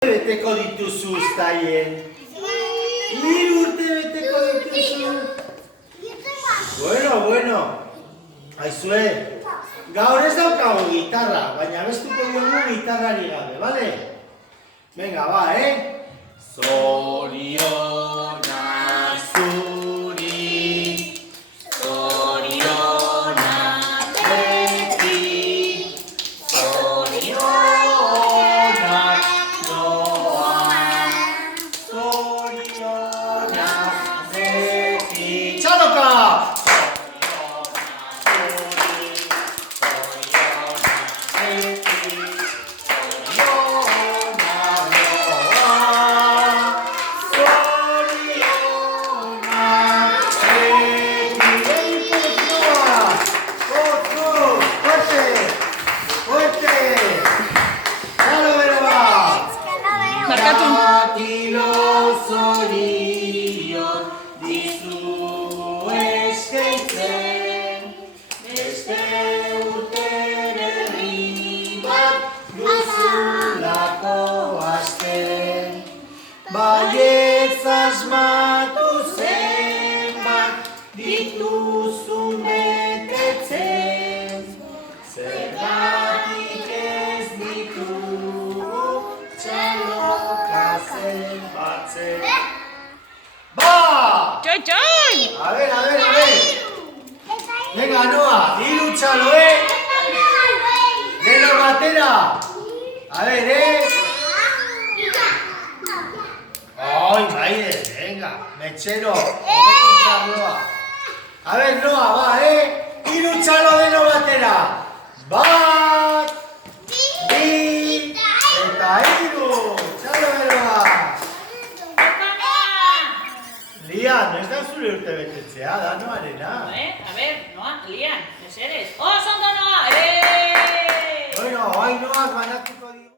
Beteko dituzu uztaien? 3 urte beteko dituzu? Bueno. Aizue, gaur ez daukago gitarra, baina bestuko diogu gitarrari gabe, bale? Venga, ba, Zorionak zuri, zorionak beti, zorionak noa, zorionak beti. Txaloka! Baietz asmatu zenbat dituzun betetzen, zergatik ez ditugu txaloka zenbatzen. Ba! Txoi! A ver. Venga, Noa, 3 txalo, Deno batera. A ver, Ay, Maide, venga, mechero. A ver, Noa, va, 3 txalo deno batera. Bat, bi, eta 3. Txalo beroa. Lian, ez da zure urte betetzea, da Noarena. A ver, Noa, Lian, mesedez. Oso ondo